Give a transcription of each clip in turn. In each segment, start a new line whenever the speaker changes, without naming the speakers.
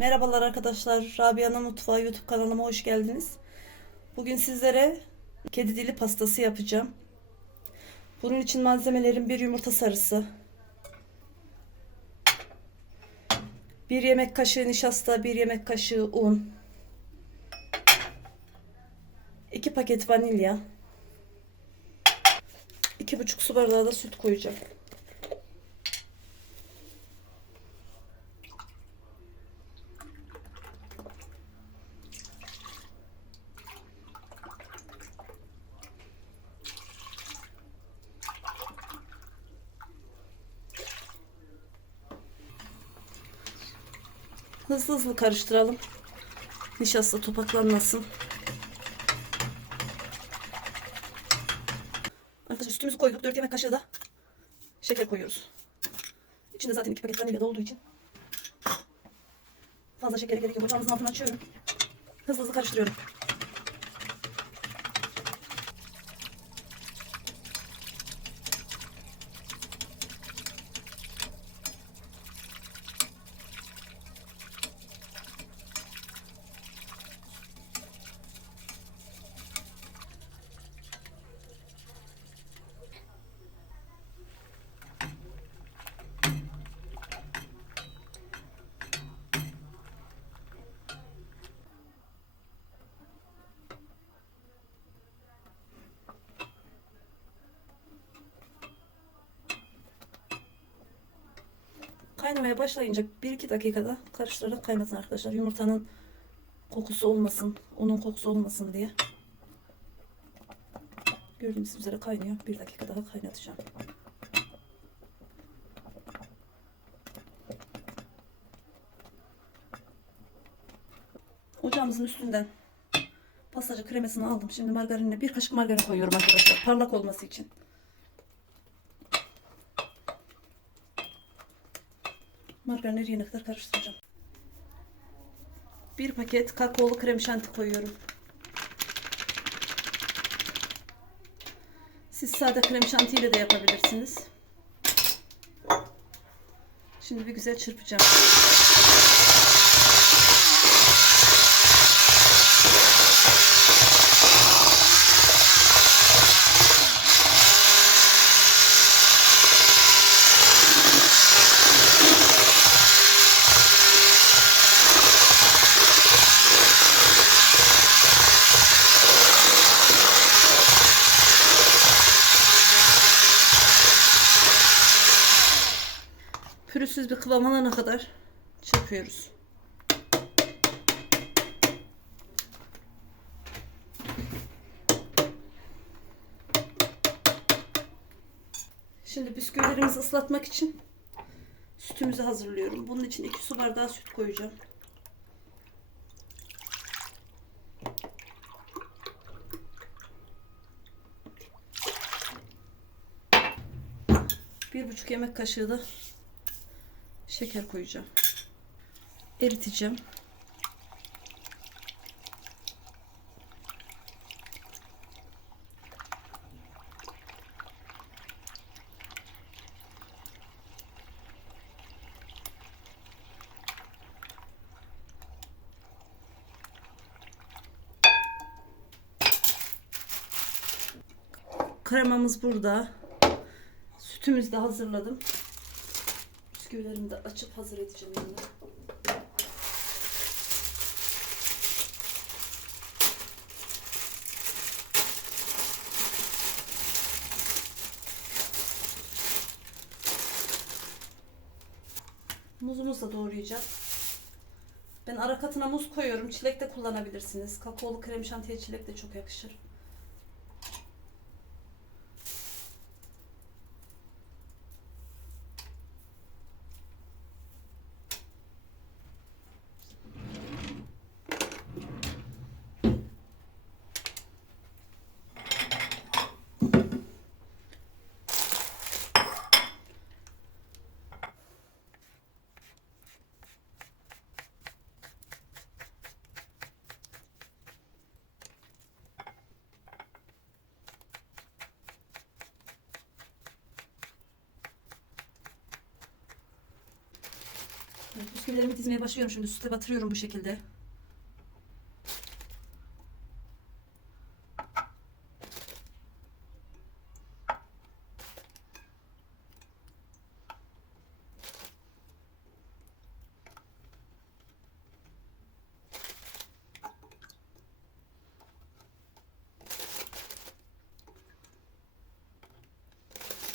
Merhabalar arkadaşlar. Rabia'nın Mutfağı YouTube kanalıma hoş geldiniz. Bugün sizlere kedi dili pastası yapacağım. Bunun için malzemelerim bir yumurta sarısı, bir yemek kaşığı nişasta, bir yemek kaşığı un, iki paket vanilya, iki buçuk su bardağı da süt koyacağım. Hızlı hızlı karıştıralım. Nişasta topaklanmasın. Arkadaşlar sütümüzü koyduk. 4 yemek kaşığı da şeker koyuyoruz. İçinde zaten 2 paket vanilya da olduğu için fazla şekere gerek yok. Ocağımızın altını açıyorum. Hızlı hızlı karıştırıyorum. Kaynamaya başlayınca 1-2 dakikada karıştırarak kaynatın arkadaşlar. Yumurtanın kokusu olmasın, unun kokusu olmasın diye. Gördüğünüz üzere kaynıyor. 1 dakika daha kaynatacağım. Ocağımızın üstünden pastacı kremasını aldım. Şimdi margarinle bir kaşık margarin koyuyorum arkadaşlar. Parlak olması için. Margarin eriyene kadar karıştıracağım. Bir paket kakaolu krem şanti koyuyorum. Siz sade krem şantiyle de yapabilirsiniz. Şimdi bir güzel çırpacağım. Pürüzsüz bir kıvam alana kadar çırpıyoruz. Şimdi bisküvilerimizi ıslatmak için sütümüzü hazırlıyorum. Bunun için 2 su bardağı süt koyacağım. Bir buçuk yemek kaşığı da şeker koyacağım. Eriteceğim. Kremamız burada. Sütümüzü de hazırladım. Bisküvilerimi de açıp hazır edeceğim yanına. Muzumuzu da doğrayacağım. Ben ara katına muz koyuyorum. Çilek de kullanabilirsiniz. Kakaolu krem şantiye çilek de çok yakışır. Evet, dizmeye başlıyorum şimdi. Süte batırıyorum bu şekilde.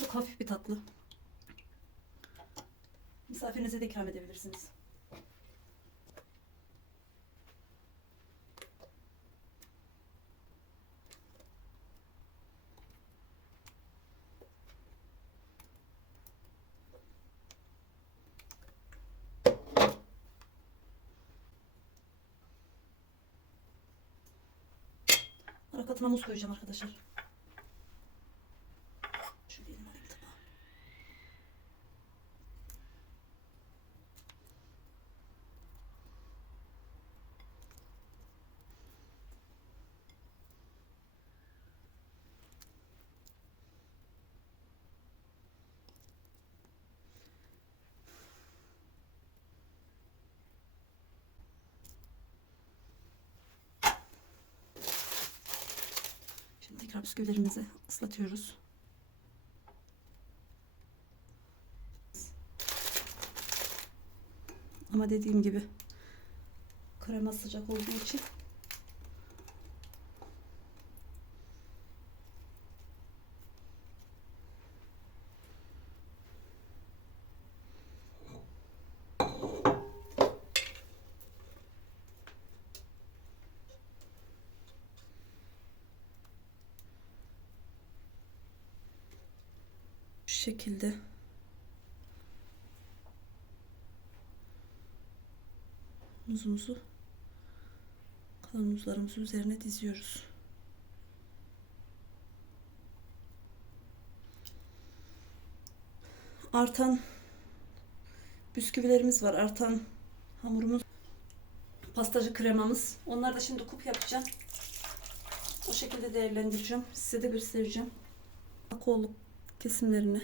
Çok hafif bir tatlı. Misafirinize de ikram edebilirsiniz. Ara katına muz koyacağım arkadaşlar. Tekrar bisküvilerimizi ıslatıyoruz. Ama dediğim gibi krema sıcak olduğu için şekilde muzumuzu kalan muzlarımızı üzerine diziyoruz. Artan bisküvilerimiz var. Artan hamurumuz. Pastacı kremamız. Onları da şimdi kup yapacağım. O şekilde değerlendireceğim. Size de göstereceğim. Kakaolu kesimlerini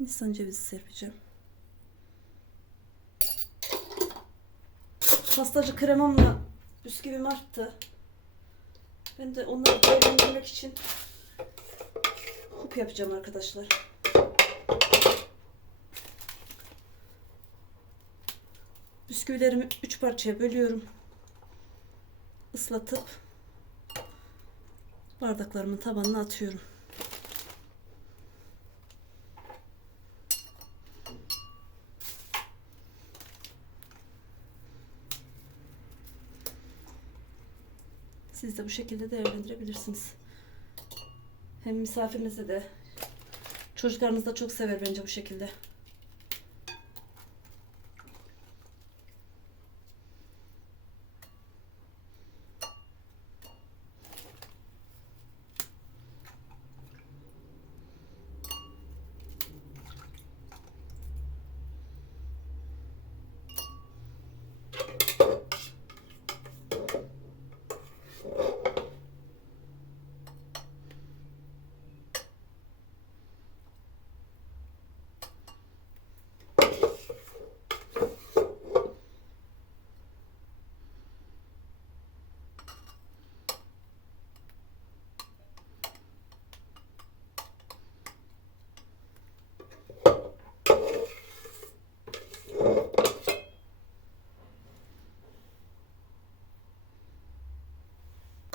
Hindistan cevizi serpeceğim. Pastacı kremamla bisküvim arttı. Ben de onları değerlendirmek için kup yapacağım arkadaşlar. Bisküvilerimi 3 parçaya bölüyorum. Islatıp bardaklarımın tabanına atıyorum. Siz de bu şekilde değerlendirebilirsiniz. Hem misafirinize de çocuklarınız da çok sever bence bu şekilde.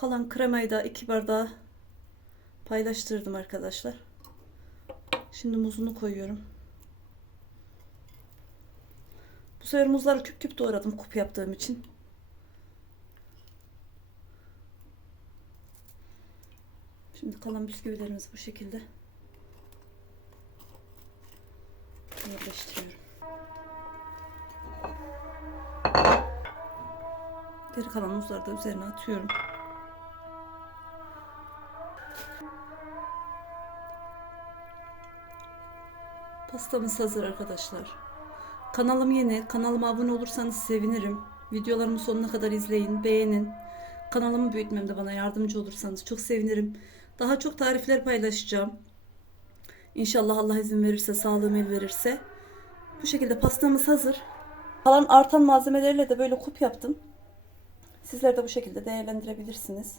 Kalan kremayı da iki bardağa paylaştırdım arkadaşlar. Şimdi muzunu koyuyorum. Bu sefer muzları küp küp doğradım kup yaptığım için. Şimdi kalan bisküvilerimizi bu şekilde yerleştiriyorum. Geri kalan muzları da üzerine atıyorum. Pastamız hazır arkadaşlar. Kanalım yeni. Kanalıma abone olursanız sevinirim. Videolarımı sonuna kadar izleyin, beğenin. Kanalımı büyütmemde bana yardımcı olursanız çok sevinirim. Daha çok tarifler paylaşacağım. İnşallah Allah izin verirse, sağlığım el verirse. Bu şekilde pastamız hazır. Kalan artan malzemelerle de böyle kup yaptım. Sizler de bu şekilde değerlendirebilirsiniz.